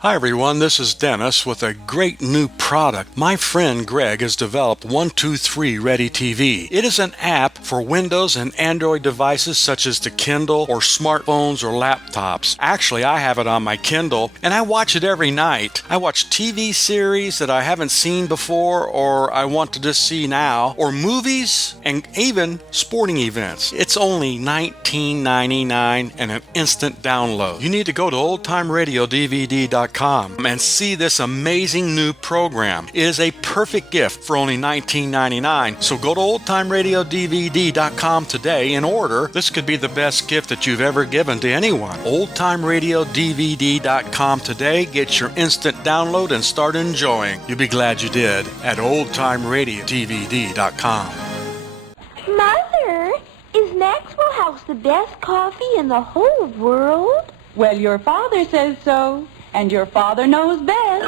Hi everyone, this is Dennis with a great new product. My friend Greg has developed 123 Ready TV. It is an app for Windows and Android devices such as the Kindle or smartphones or laptops. Actually, I have it on my Kindle and I watch it every night. I watch TV series that I haven't seen before or I want to just see now, or movies and even sporting events. It's only $19.99 and an instant download. You need to go to oldtimeradiodvd.com and see this amazing new program. It is a perfect gift for only $19.99. So go to oldtimeradiodvd.com today and order. This could be the best gift that you've ever given to anyone. oldtimeradiodvd.com today. Get your instant download and start enjoying. You'll be glad you did at oldtimeradiodvd.com. Mother, is Maxwell House the best coffee in the whole world? Well, your father says so. And your father knows best.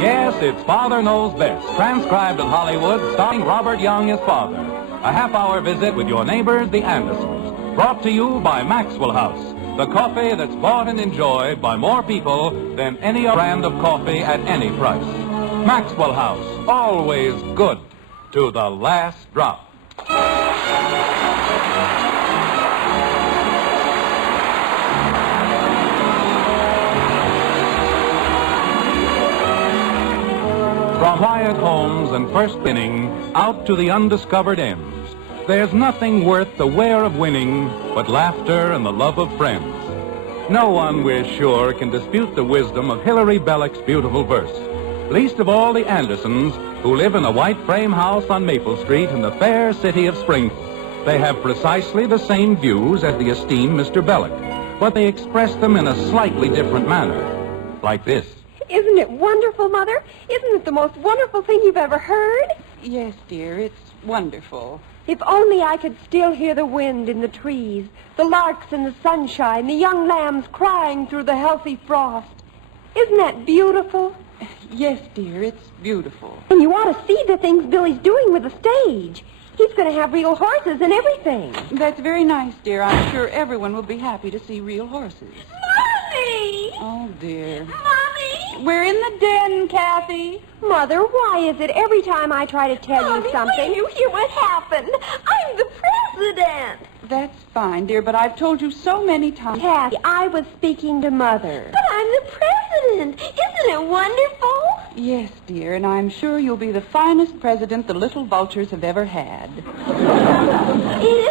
Yes, it's Father Knows Best, transcribed in Hollywood, starring Robert Young as father. A half-hour visit with your neighbors, the Andersons. Brought to you by Maxwell House, the coffee that's bought and enjoyed by more people than any brand of coffee at any price. Maxwell House, always good to the last drop. From quiet homes and first winning out to the undiscovered ends, there's nothing worth the wear of winning but laughter and the love of friends. No one, we're sure, can dispute the wisdom of Hilary Belloc's beautiful verse, least of all the Andersons, who live in a white frame house on Maple Street in the fair city of Springfield. They have precisely the same views as the esteemed Mr. Belloc, but they express them in a slightly different manner, like this. Isn't it wonderful, Mother? Isn't it the most wonderful thing you've ever heard? Yes, dear, it's wonderful. If only I could still hear the wind in the trees, the larks in the sunshine, the young lambs crying through the healthy frost. Isn't that beautiful? Yes, dear, it's beautiful. And you ought to see the things Billy's doing with the stage. He's going to have real horses and everything. That's very nice, dear. I'm sure everyone will be happy to see real horses. Mommy! Oh, dear. Mommy! We're in the den, Kathy. Mother, why is it every time I try to tell you something... When you hear what happened, I'm the president. That's fine, dear, but I've told you so many times. Kathy, I was speaking to Mother. But I'm the president. Isn't it wonderful? Yes, dear, and I'm sure you'll be the finest president the little vultures have ever had. It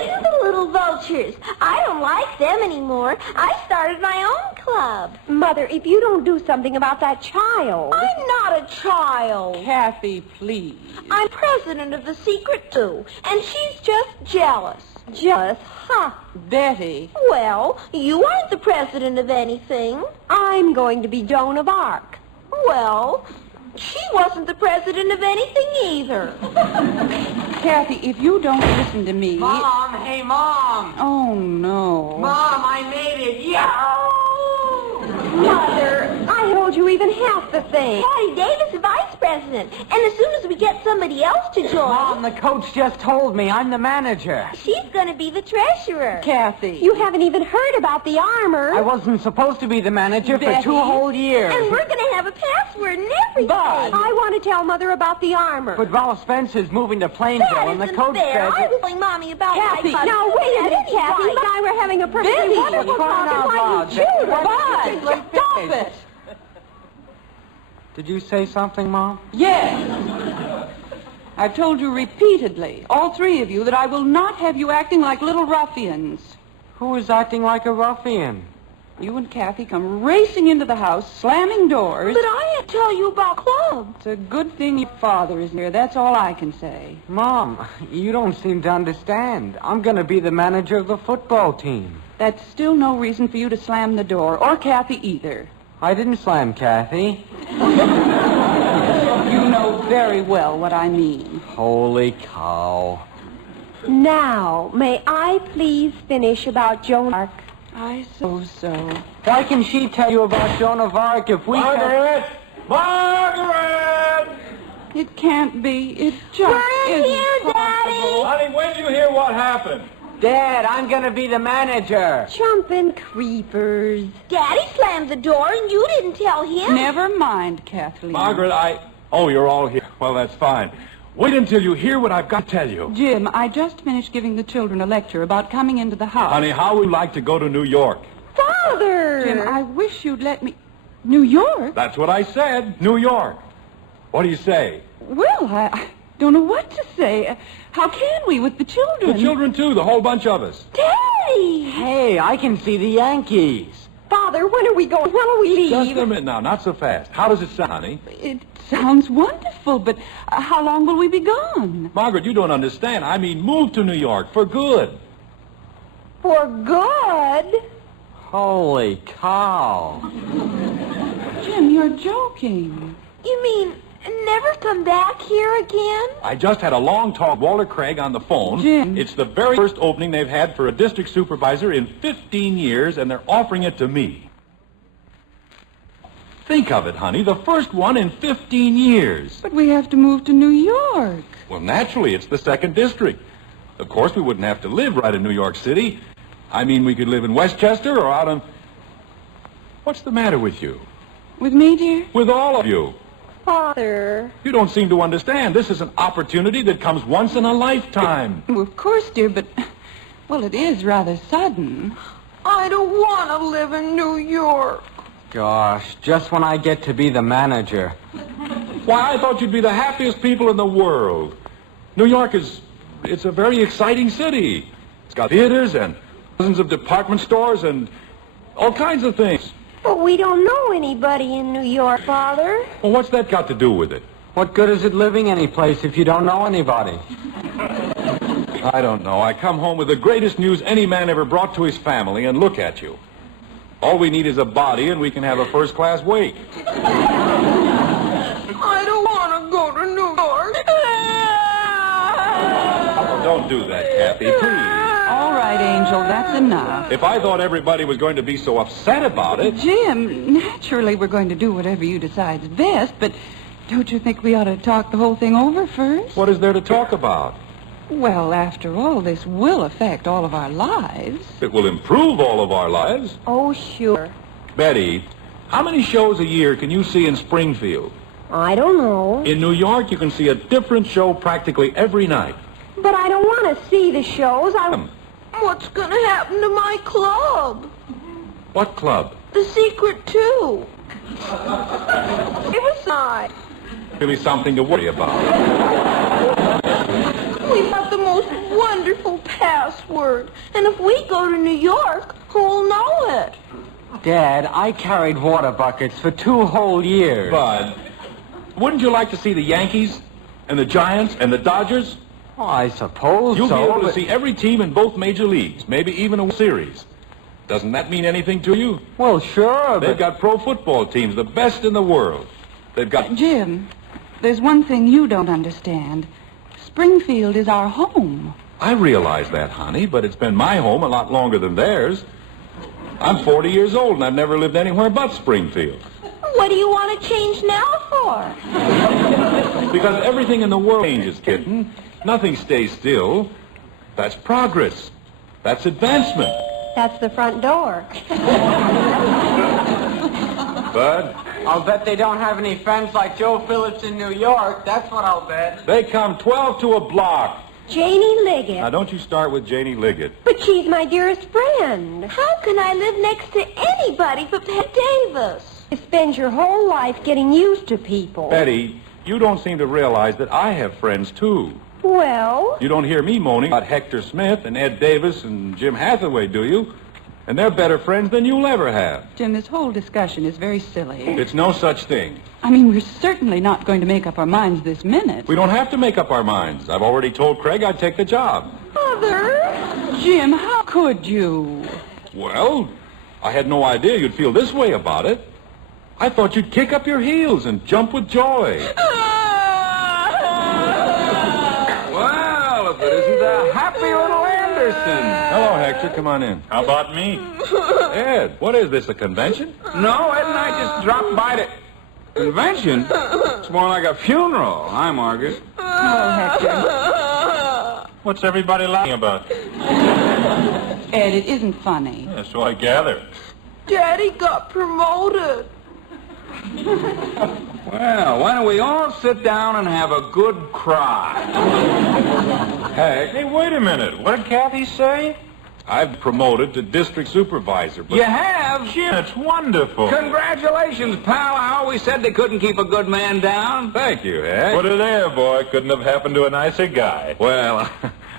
isn't the little vultures. I don't like them anymore. I started my own club. Mother, if you don't do something about that child... I'm not a child. Kathy, please. I'm president of the secret, too, and she's just jealous. Jealous? Huh. Betty. Well, you aren't the president of anything. I'm going to be Joan of Arc. Well, she wasn't the president of anything either. Kathy, if you don't listen to me... Mom, hey, Mom. Oh, no. Mom, I made it. Yeah. Mother, I told you even half the thing. Patty Davis is vice president. And as soon as we get somebody else to join... Mom, the coach just told me I'm the manager. She's going to be the treasurer. Kathy. You haven't even heard about the armor. I wasn't supposed to be the manager for Betty. 2 whole years. And we're going to have a password and everything. But I want to tell Mother about the armor. Ralph Spencer's moving to Plainville, That and the isn't coach fair. says... I was telling Mommy about Kathy, my now wait a minute, Kathy. You and I were having a perfectly Betty, wonderful what's going talk, and on, why Bob? you chewed Bud, Bud, stop it. Did you say something, Mom? Yes. I've told you repeatedly, all 3 of you, that I will not have you acting like little ruffians. Who is acting like a ruffian? You and Kathy come racing into the house, slamming doors. But I had to tell you about club. It's a good thing your father is here. That's all I can say. Mom, you don't seem to understand. I'm going to be the manager of the football team. That's still no reason for you to slam the door, or Kathy either. I didn't slam Kathy. You know very well what I mean. Holy cow. Now, may I please finish about Joan of Arc? I suppose so. Why can she tell you about Joan of Arc if we... Margaret! Margaret! It can't be. It just We're in isn't here, possible. Daddy. Honey, when did you hear what happened? Dad, I'm gonna be the manager. Jumping creepers. Daddy slammed the door and you didn't tell him. Never mind, Kathleen. Margaret, Oh, you're all here. Well, that's fine. Wait until you hear what I've got to tell you. Jim, I just finished giving the children a lecture about coming into the house. Honey, how would you like to go to New York? Father! Jim, I wish you'd let me... New York? That's what I said. New York. What do you say? Well, I don't know what to say. How can we with the children? The children, too. The whole bunch of us. Daddy! Hey, I can see the Yankees. Father, when are we going? When will we leave? Just a minute now. Not so fast. How does it sound, honey? It sounds wonderful, but how long will we be gone? Margaret, you don't understand. I mean, move to New York for good. For good? Holy cow. Jim, you're joking. You mean never come back here again? I just had a long talk with Walter Craig on the phone. Jim. It's the very first opening they've had for a district supervisor in 15 years, and they're offering it to me. Think of it, honey. The first one in 15 years. But we have to move to New York. Well, naturally, it's the second district. Of course, we wouldn't have to live right in New York City. I mean, we could live in Westchester or out in... What's the matter with you? With me, dear? With all of you. Father. You don't seem to understand. This is an opportunity that comes once in a lifetime. Well, of course, dear, but... Well, it is rather sudden. I don't want to live in New York. Gosh, just when I get to be the manager. Why, I thought you'd be the happiest people in the world. New York it's a very exciting city. It's got theaters and dozens of department stores and all kinds of things. But we don't know anybody in New York, Father. Well, what's that got to do with it? What good is it living any place if you don't know anybody? I don't know. I come home with the greatest news any man ever brought to his family, and look at you. All we need is a body, and we can have a first-class wake. I don't want to go to New York. Oh, don't do that, Kathy, please. All right, Angel, that's enough. If I thought everybody was going to be so upset about it... Jim, naturally we're going to do whatever you decide's best, but don't you think we ought to talk the whole thing over first? What is there to talk about? Well, after all, this will affect all of our lives. It will improve all of our lives. Oh, sure. Betty, how many shows a year can you see in Springfield? I don't know. In New York, you can see a different show practically every night. But I don't want to see the shows. What's going to happen to my club? What club? The Secret, too. It was not. Really something to worry about. We've got the most wonderful password. And if we go to New York, who'll know it? Dad, I carried water buckets for 2 whole years. Bud, wouldn't you like to see the Yankees and the Giants and the Dodgers? Oh, I suppose You'll so, be able to but- see every team in both major leagues, maybe even a World Series. Doesn't that mean anything to you? Well, sure, They've but... got pro football teams, the best in the world. They've got... Jim, there's one thing you don't understand. Springfield is our home. I realize that, honey, but it's been my home a lot longer than theirs. I'm 40 years old, and I've never lived anywhere but Springfield. What do you want to change now for? Because everything in the world changes, kitten. Nothing stays still. That's progress. That's advancement. That's the front door. Bud, I'll bet they don't have any friends like Joe Phillips in New York. That's what I'll bet. they come 12 to a block. Janie Liggett. Now, don't you start with Janie Liggett. But she's my dearest friend. How can I live next to anybody but Pat Davis? You spend your whole life getting used to people. Betty, you don't seem to realize that I have friends, too. Well, You don't hear me moaning about Hector Smith and Ed Davis and Jim Hathaway, do you? And they're better friends than you'll ever have. Jim, this whole discussion is very silly. It's no such thing. I mean, we're certainly not going to make up our minds this minute. We don't have to make up our minds. I've already told Craig I'd take the job. Mother. Jim, how could you? Well, I had no idea you'd feel this way about it. I thought you'd kick up your heels and jump with joy. Well, if it isn't the happy little Anderson. Hello, Hector. Come on in. How about me? Ed, what is this, a convention? No, Ed and I just dropped by to... Convention? It's more like a funeral. Hi, Margaret. Oh, Hector. What's everybody laughing about? Ed, it isn't funny. Yeah, so I gather. Daddy got promoted. Well, why don't we all sit down and have a good cry? Hey, wait a minute. What did Kathy say? I've promoted to district supervisor, but... You have? Jim, it's wonderful. Congratulations, pal. I always said they couldn't keep a good man down. Thank you, Hank. Put it there, boy. Couldn't have happened to a nicer guy. Well,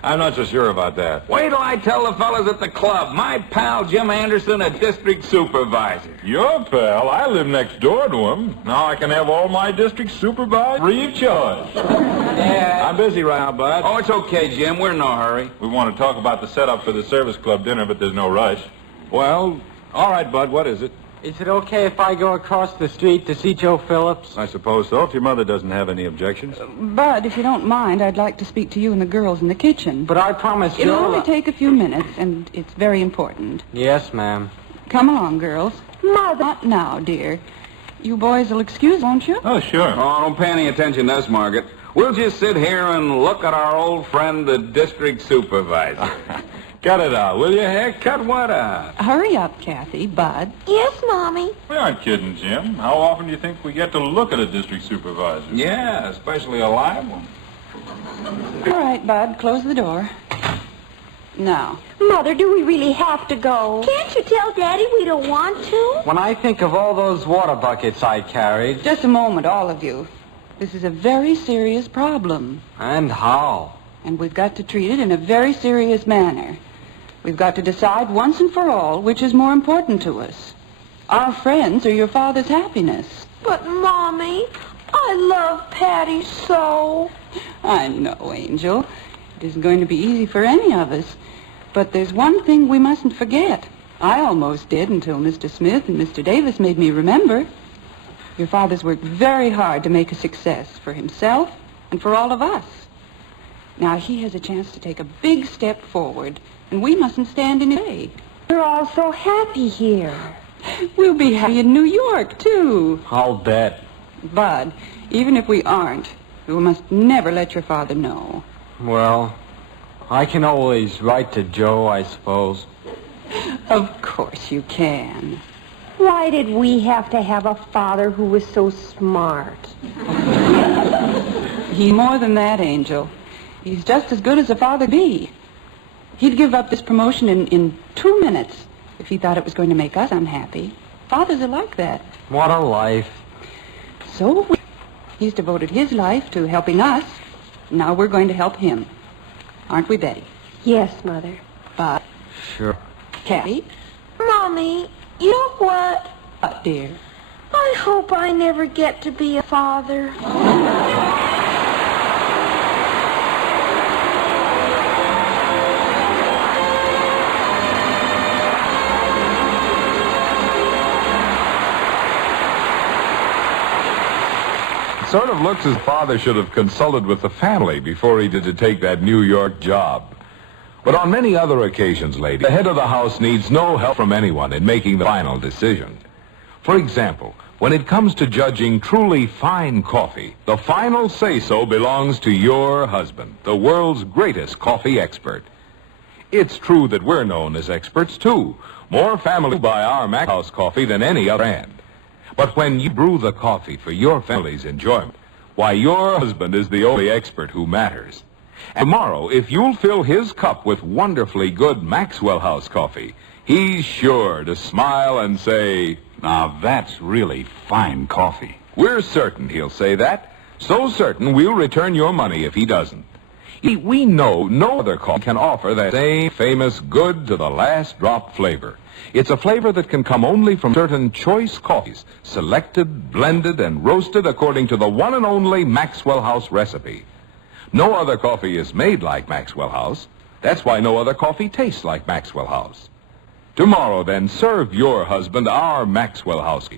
I'm not so sure about that. Wait till I tell the fellas at the club. My pal Jim Anderson, a district supervisor. Your pal? I live next door to him. Now I can have all my districts supervised free of charge. Yeah. I'm busy right now, Bud. Oh, it's okay, Jim. We're in no hurry. We want to talk about the setup for the service club dinner, but there's no rush. Well, all right, Bud. What is it? Is it okay if I go across the street to see Joe Phillips? I suppose so, if your mother doesn't have any objections. Bud, if you don't mind, I'd like to speak to you and the girls in the kitchen. But I promised It'll Joe... only take a few minutes, and it's very important. Yes, ma'am. Come along, girls. Mother. Not now, dear. You boys will excuse, won't you? Oh, sure. Oh, don't pay any attention to us, Margaret. We'll just sit here and look at our old friend, the district supervisor. Cut it out, will you, Hank? Cut what out? Hurry up, Kathy, Bud. Yes, Mommy. We aren't kidding, Jim. How often do you think we get to look at a district supervisor? Yeah, especially a live one. All right, Bud, close the door. Now. Mother, do we really have to go? Can't you tell Daddy we don't want to? When I think of all those water buckets I carried... Just a moment, all of you. This is a very serious problem. And how? And we've got to treat it in a very serious manner. We've got to decide once and for all which is more important to us. Our friends or your father's happiness. But, Mommy, I love Patty so. I know, Angel. It isn't going to be easy for any of us. But there's one thing we mustn't forget. I almost did until Mr. Smith and Mr. Davis made me remember. Your father's worked very hard to make a success for himself and for all of us. Now he has a chance to take a big step forward, and we mustn't stand in his way. We're all so happy here. We'll be happy in New York, too. I'll bet. Bud, even if we aren't, we must never let your father know. Well, I can always write to Joe, I suppose. Of course you can. Why did we have to have a father who was so smart? He's more than that, Angel. He's just as good as a father be. He'd give up this promotion in 2 minutes if he thought it was going to make us unhappy. Fathers are like that. What a life. So he's devoted his life to helping us. Now we're going to help him. Aren't we, Betty? Yes, Mother. Bud. Sure. Kathy? Mommy, you know what? What, dear? I hope I never get to be a father. Sort of looks as father should have consulted with the family before he did to take that New York job. But on many other occasions, lady, the head of the house needs no help from anyone in making the final decision. For example, when it comes to judging truly fine coffee, the final say-so belongs to your husband, the world's greatest coffee expert. It's true that we're known as experts, too. More family buy our Mac House coffee than any other brand. But when you brew the coffee for your family's enjoyment, why, your husband is the only expert who matters. And tomorrow, if you'll fill his cup with wonderfully good Maxwell House coffee, he's sure to smile and say, "Now that's really fine coffee." We're certain he'll say that. So certain we'll return your money if he doesn't. We know no other coffee can offer that same famous good to the last drop flavor. It's a flavor that can come only from certain choice coffees, selected, blended, and roasted according to the one and only Maxwell House recipe. No other coffee is made like Maxwell House. That's why no other coffee tastes like Maxwell House. Tomorrow, then, serve your husband our Maxwell House.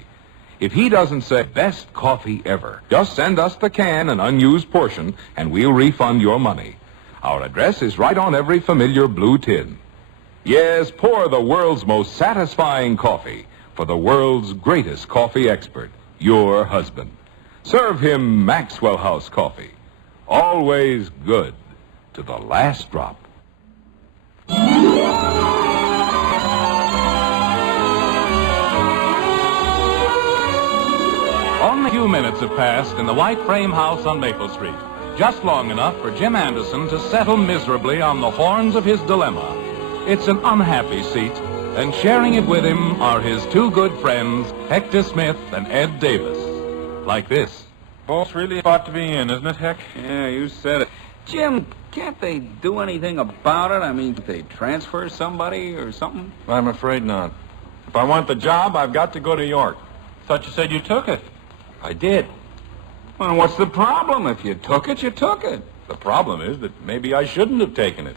If he doesn't say best coffee ever, just send us the can and unused portion, and we'll refund your money. Our address is right on every familiar blue tin. Yes, pour the world's most satisfying coffee for the world's greatest coffee expert, your husband. Serve him Maxwell House coffee. Always good to the last drop. few minutes have passed in the white frame house on Maple Street, just long enough for Jim Anderson to settle miserably on the horns of his dilemma. It's an unhappy seat, and sharing it with him are his two good friends, Hector Smith and Ed Davis. Like this. Boss really ought to be in, isn't it, Heck? Yeah, you said it. Jim, can't they do anything about it? I mean, they transfer somebody or something? I'm afraid not. If I want the job, I've got to go to York. Thought you said you took it. I did. Well, what's the problem? If you took it, you took it. The problem is that maybe I shouldn't have taken it.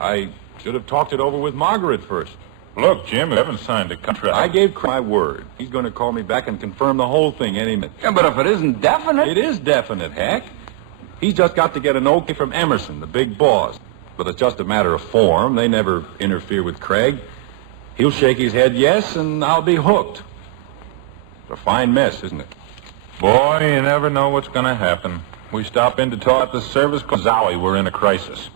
I should have talked it over with Margaret first. Look, Jim, I haven't signed a contract. I gave my word. He's going to call me back and confirm the whole thing any minute. Yeah, but if it isn't definite... It is definite, Heck. He's just got to get an okay from Emerson, the big boss. But it's just a matter of form. They never interfere with Craig. He'll shake his head yes, and I'll be hooked. It's a fine mess, isn't it? Boy, you never know what's going to happen. We stop in to talk at the service because Zowie, we're in a crisis.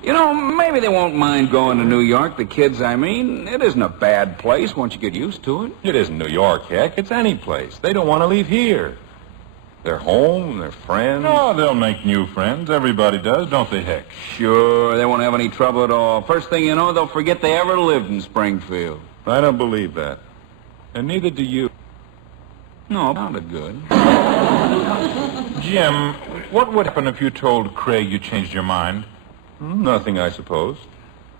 You know, maybe they won't mind going to New York, the kids, I mean. It isn't a bad place once you get used to it. It isn't New York, Heck. It's any place. They don't want to leave here. They're home, they're friends. No, they'll make new friends. Everybody does, don't they, Heck? Sure, they won't have any trouble at all. First thing you know, they'll forget they ever lived in Springfield. I don't believe that. And neither do you. No, sounded good. Jim, what would happen if you told Craig you changed your mind? Nothing, I suppose.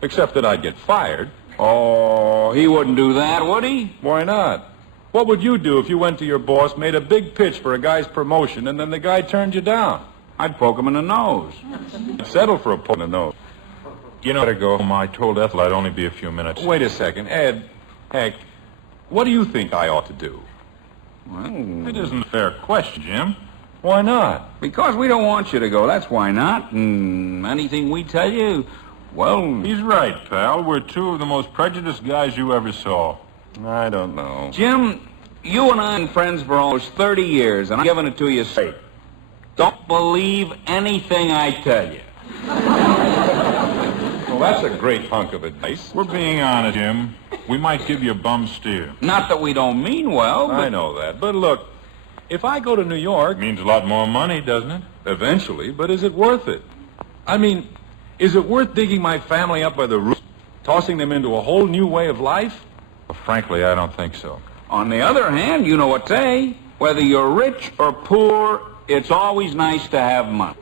Except that I'd get fired. Oh, he wouldn't do that, would he? Why not? What would you do if you went to your boss, made a big pitch for a guy's promotion, and then the guy turned you down? I'd poke him in the nose. Settle for a poke in the nose. You know, I gotta go home. I told Ethel I'd only be a few minutes. Wait a second. Ed, Heck, what do you think I ought to do? Well, It isn't a fair question, Jim. Why not? because we don't want you to go, that's why not. Anything we tell you, well... He's right, pal. We're two of the most prejudiced guys you ever saw. I don't know. Jim, you and I have been friends for almost 30 years, and I'm giving it to you straight. Don't believe anything I tell you. Well, that's a great hunk of advice. We're being honest, Jim. We might give you a bum steer. Not that we don't mean well, but... I know that. But look, if I go to New York... Means a lot more money, doesn't it? Eventually, but is it worth it? I mean, is it worth digging my family up by the roots, tossing them into a whole new way of life? Well, frankly, I don't think so. On the other hand, you know what to say. Whether you're rich or poor, it's always nice to have money.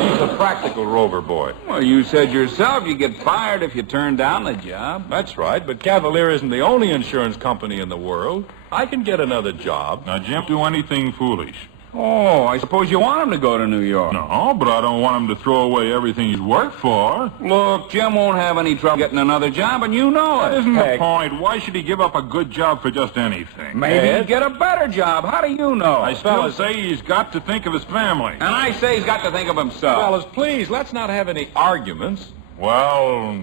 He's a practical Rover boy. Well, you said yourself you get fired if you turn down the job. That's right, but Cavalier isn't the only insurance company in the world. I can get another job. Now, Jim, do anything foolish. Oh, I suppose you want him to go to New York. No, but I don't want him to throw away everything he's worked for. Look, Jim won't have any trouble getting another job, and you know it. That isn't the point. Why should he give up a good job for just anything? Maybe Ed? he'd get a better job. How do you know? I still say he's got to think of his family. And I say he's got to think of himself. Fellas, please, let's not have any arguments. Well,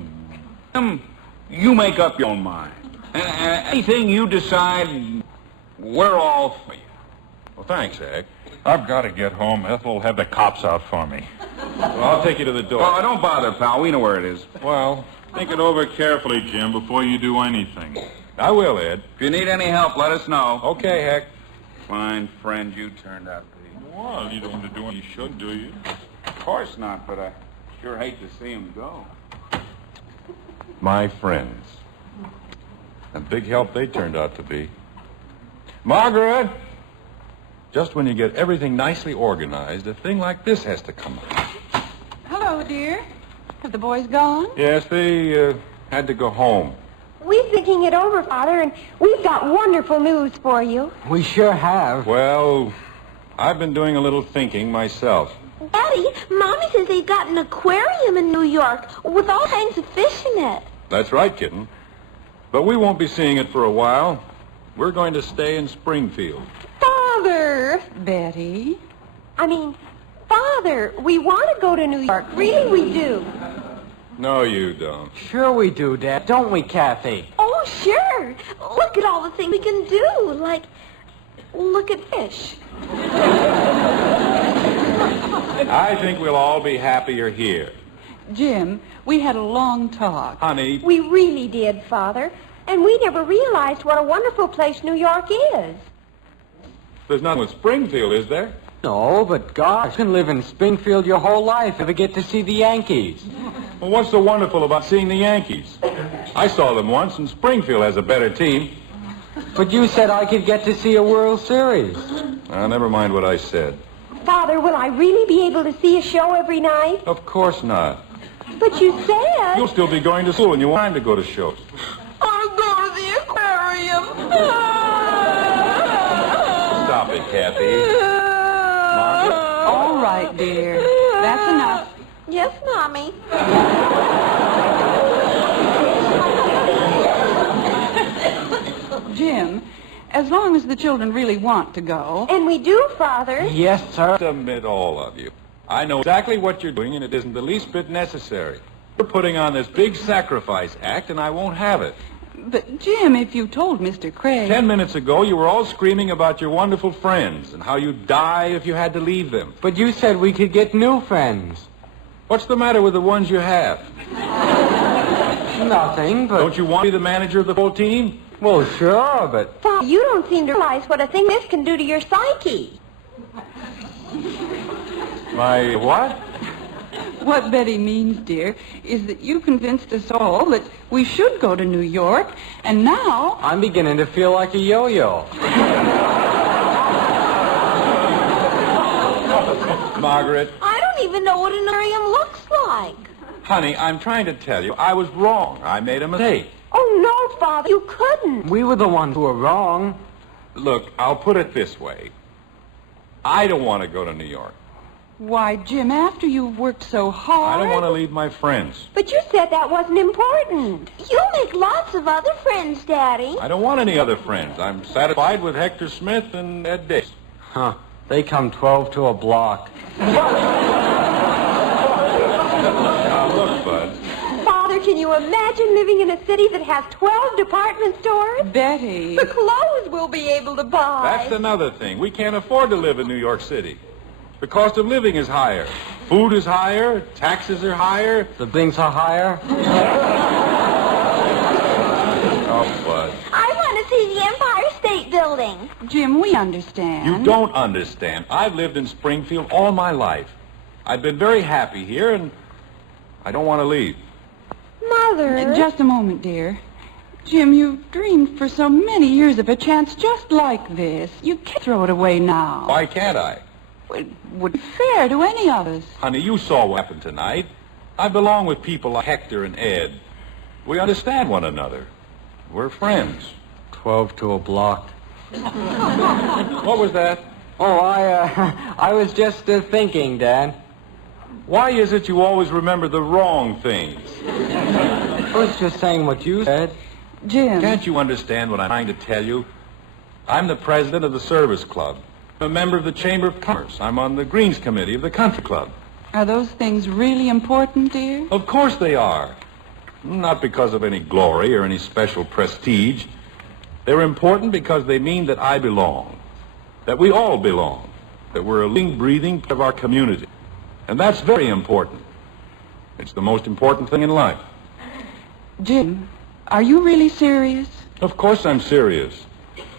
Jim, you make up your own mind. Anything you decide, we're all for you. well, thanks, Ed. I've got to get home. Ethel will have the cops out for me. Well, I'll take you to the door. Oh, don't bother, pal. We know where it is. Well, think it over carefully, Jim, before you do anything. I will, Ed. If you need any help, let us know. Okay, Heck. Fine friend you turned out to be. Well, you don't want to do what you should, do you? Of course not, but I sure hate to see him go. My friends. A big help they turned out to be. Margaret! Just when you get everything nicely organized, a thing like this has to come up. Hello, dear. Have the boys gone? Yes, they had to go home. We're thinking it over, Father, and we've got wonderful news for you. We sure have. Well, I've been doing a little thinking myself. Daddy, Mommy says they've got an aquarium in New York with all kinds of fish in it. That's right, kitten. But we won't be seeing it for a while. We're going to stay in Springfield. Father! Betty? Father, we want to go to New York. Really, we do. No, you don't. Sure we do, Dad. Don't we, Kathy? Oh, sure. Look at all the things we can do, like look at fish. I think we'll all be happier here. Jim, we had a long talk. Honey, We really did, Father. And we never realized what a wonderful place New York is. There's nothing with Springfield, is there? No, but gosh, you can live in Springfield your whole life. Ever get to see the Yankees? Well, what's so wonderful about seeing the Yankees? I saw them once, and Springfield has a better team. But you said I could get to see a World Series. Never mind what I said. Father, will I really be able to see a show every night? Of course not. But you said... You'll still be going to school, and you want time to go to shows. I'll go to the aquarium. Stop it, Kathy. Margaret? All right, dear. That's enough. Yes, Mommy. Jim, as long as the children really want to go... And we do, Father. Yes, sir. Submit all of you. I know exactly what you're doing, and it isn't the least bit necessary. You're putting on this big sacrifice act, and I won't have it. But, Jim, if you told Mr. Craig... 10 minutes ago, you were all screaming about your wonderful friends and how you'd die if you had to leave them. But you said we could get new friends. What's the matter with the ones you have? Nothing, but... Don't you want to be the manager of the whole team? Well, sure, but... Father, you don't seem to realize what a thing this can do to your psyche. My what? What Betty means, dear, is that you convinced us all that we should go to New York, and now... I'm beginning to feel like a yo-yo. Margaret. I don't even know what an aquarium looks like. Honey, I'm trying to tell you, I was wrong. I made a mistake. Oh, no, Father, you couldn't. We were the ones who were wrong. Look, I'll put it this way. I don't want to go to New York. Why, Jim, after you've worked so hard... I don't want to leave my friends. But you said that wasn't important. You'll make lots of other friends, Daddy. I don't want any other friends. I'm satisfied with Hector Smith and Ed Dace. Huh. They come 12 to a block. Now, look, Bud. Father, can you imagine living in a city that has 12 department stores? Betty... The clothes we'll be able to buy. That's another thing. We can't afford to live in New York City. The cost of living is higher. Food is higher. Taxes are higher. The things are higher. Oh, Bud. I want to see the Empire State Building. Jim, we understand. You don't understand. I've lived in Springfield all my life. I've been very happy here, and I don't want to leave. Mother. Just a moment, dear. Jim, you've dreamed for so many years of a chance just like this. You can't throw it away now. Why can't I? It wouldn't be fair to any of us. Honey, you saw what happened tonight. I belong with people like Hector and Ed. We understand one another. We're friends. 12 to a block. What was that? Oh, I was just thinking, Dad. Why is it you always remember the wrong things? I was just saying what you said. Jim. Can't you understand what I'm trying to tell you? I'm the president of the Service Club. I'm a member of the Chamber of Commerce. I'm on the Greens Committee of the Country Club. Are those things really important, dear? Of course they are. Not because of any glory or any special prestige. They're important because they mean that I belong. That we all belong. That we're a living, breathing part of our community. And that's very important. It's the most important thing in life. Jim, are you really serious? Of course I'm serious.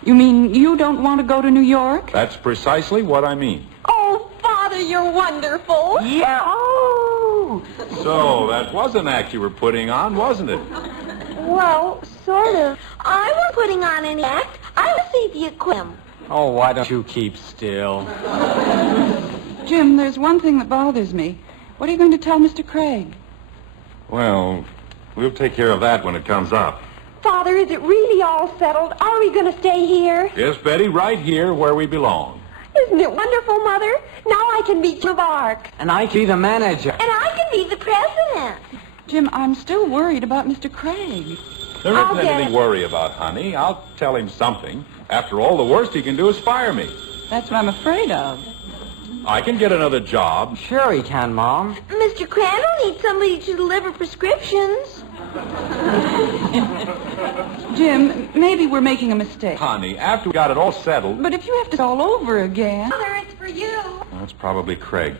You mean you don't want to go to New York? That's precisely what I mean. Oh, Father, you're wonderful. Yeah. Oh. So, that was an act you were putting on, wasn't it? Well, sort of. I wasn't putting on any act. I want to see the aquarium. Oh, why don't you keep still? Jim, there's one thing that bothers me. What are you going to tell Mr. Craig? Well, we'll take care of that when it comes up. Father, is it really all settled? Are we going to stay here? Yes, Betty, right here where we belong. Isn't it wonderful, Mother? Now I can be Joan of Arc. And I can be the manager. And I can be the president. Jim, I'm still worried about Mr. Craig. There I'll isn't get anything it. to worry about, honey. I'll tell him something. After all, the worst he can do is fire me. That's what I'm afraid of. I can get another job. Sure he can, Mom. Mr. Crandall needs somebody to deliver prescriptions. Jim, maybe we're making a mistake. Honey, after we got it all settled... But if you have to all over again... Mother, it's for you. That's probably Craig.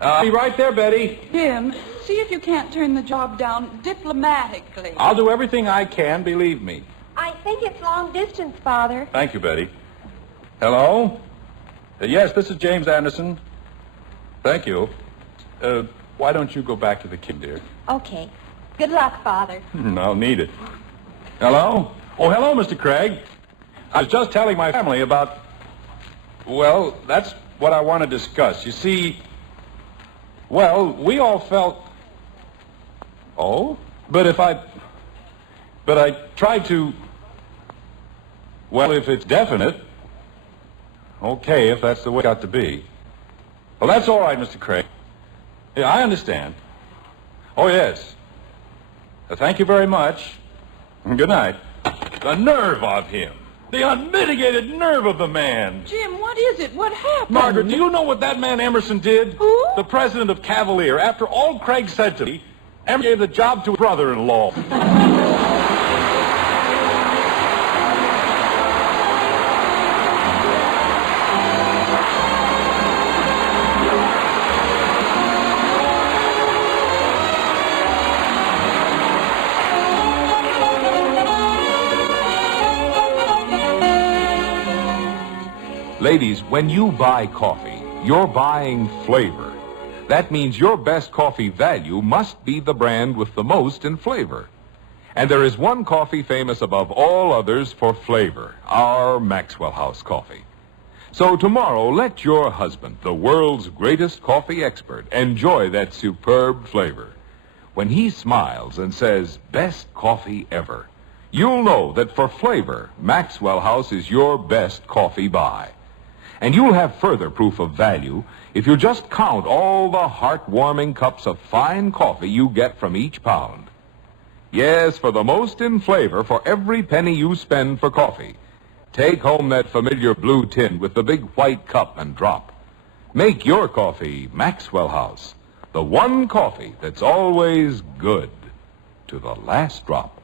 Be right there, Betty. Jim, see if you can't turn the job down diplomatically. I'll do everything I can, believe me. I think it's long distance, Father. Thank you, Betty. Hello? Yes, this is James Anderson. Thank you. Why don't you go back to the kid, dear? Okay. Good luck, Father. I'll need it. Hello? Oh, hello, Mr. Craig. I was just telling my family about... Well, that's what I want to discuss. You see... Well, we all felt... Oh? But I tried to... Well, if it's definite... Okay, if that's the way it got to be. Well, that's all right, Mr. Craig. Yeah, I understand. Oh, yes. Thank you very much. Good night. The nerve of him. The unmitigated nerve of the man. Jim, what is it? What happened? Margaret, do you know what that man Emerson did? Who? The president of Cavalier. After all Craig said to me, Emerson gave the job to his brother-in-law. Ladies, when you buy coffee, you're buying flavor. That means your best coffee value must be the brand with the most in flavor. And there is one coffee famous above all others for flavor, our Maxwell House coffee. So tomorrow, let your husband, the world's greatest coffee expert, enjoy that superb flavor. When he smiles and says, "Best coffee ever," you'll know that for flavor, Maxwell House is your best coffee buy. And you'll have further proof of value if you just count all the heart-warming cups of fine coffee you get from each pound. Yes, for the most in flavor for every penny you spend for coffee. Take home that familiar blue tin with the big white cup and drop. Make your coffee Maxwell House, the one coffee that's always good to the last drop.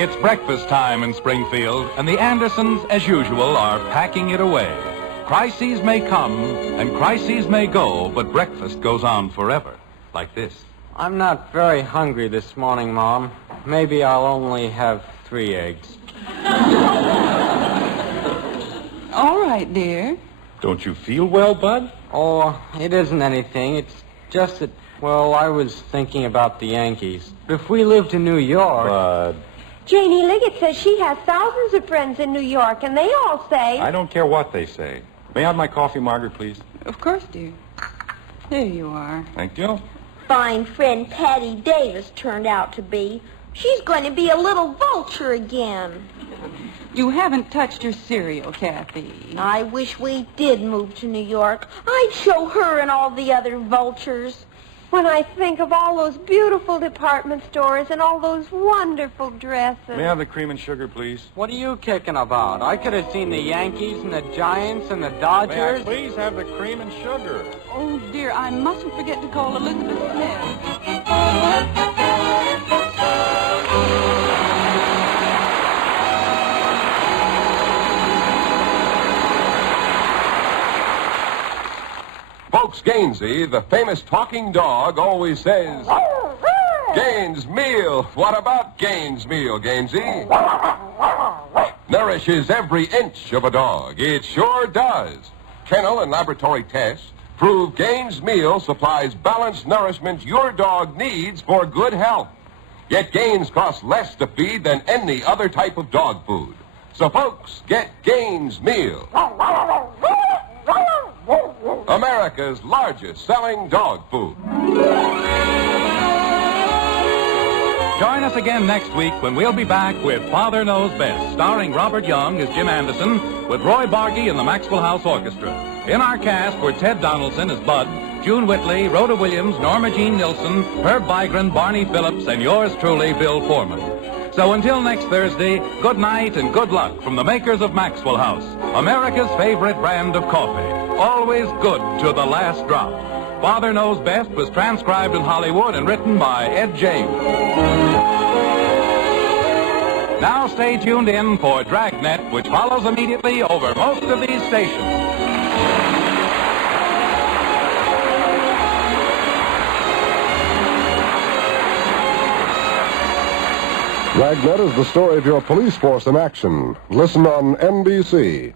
It's breakfast time in Springfield, and the Andersons, as usual, are packing it away. Crises may come, and crises may go, but breakfast goes on forever, like this. I'm not very hungry this morning, Mom. Maybe I'll only have 3 eggs. All right, dear. Don't you feel well, Bud? Oh, it isn't anything. It's just that, well, I was thinking about the Yankees. If we lived in New York... Bud. Janie Liggett says she has thousands of friends in New York, and they all say... I don't care what they say. May I have my coffee, Margaret, please? Of course, dear. There you are. Thank you. Fine friend Patty Davis turned out to be. She's going to be a little vulture again. You haven't touched your cereal, Kathy. I wish we did move to New York. I'd show her and all the other vultures. When I think of all those beautiful department stores and all those wonderful dresses... May I have the cream and sugar, please? What are you kicking about? I could have seen the Yankees and the Giants and the Dodgers. May I please have the cream and sugar? Oh, dear, I mustn't forget to call Elizabeth Smith. Folks, Gainsey, the famous talking dog, always says, "Gaines Meal. What about Gaines Meal, Gainsey? Nourishes every inch of a dog. It sure does. Kennel and laboratory tests prove Gaines Meal supplies balanced nourishment your dog needs for good health. Yet Gaines costs less to feed than any other type of dog food. So, folks, get Gaines Meal. America's largest selling dog food. Join us again next week when we'll be back with Father Knows Best, starring Robert Young as Jim Anderson, with Roy Bargy and the Maxwell House Orchestra. In our cast were Ted Donaldson as Bud, June Whitley, Rhoda Williams, Norma Jean Nilsson, Herb Vigran, Barney Phillips, and yours truly, Bill Foreman. So until next Thursday, good night and good luck from the makers of Maxwell House, America's favorite brand of coffee. Always good to the last drop. Father Knows Best was transcribed in Hollywood and written by Ed James. Now stay tuned in for Dragnet, which follows immediately over most of these stations. Dragnet is the story of your police force in action. Listen on NBC.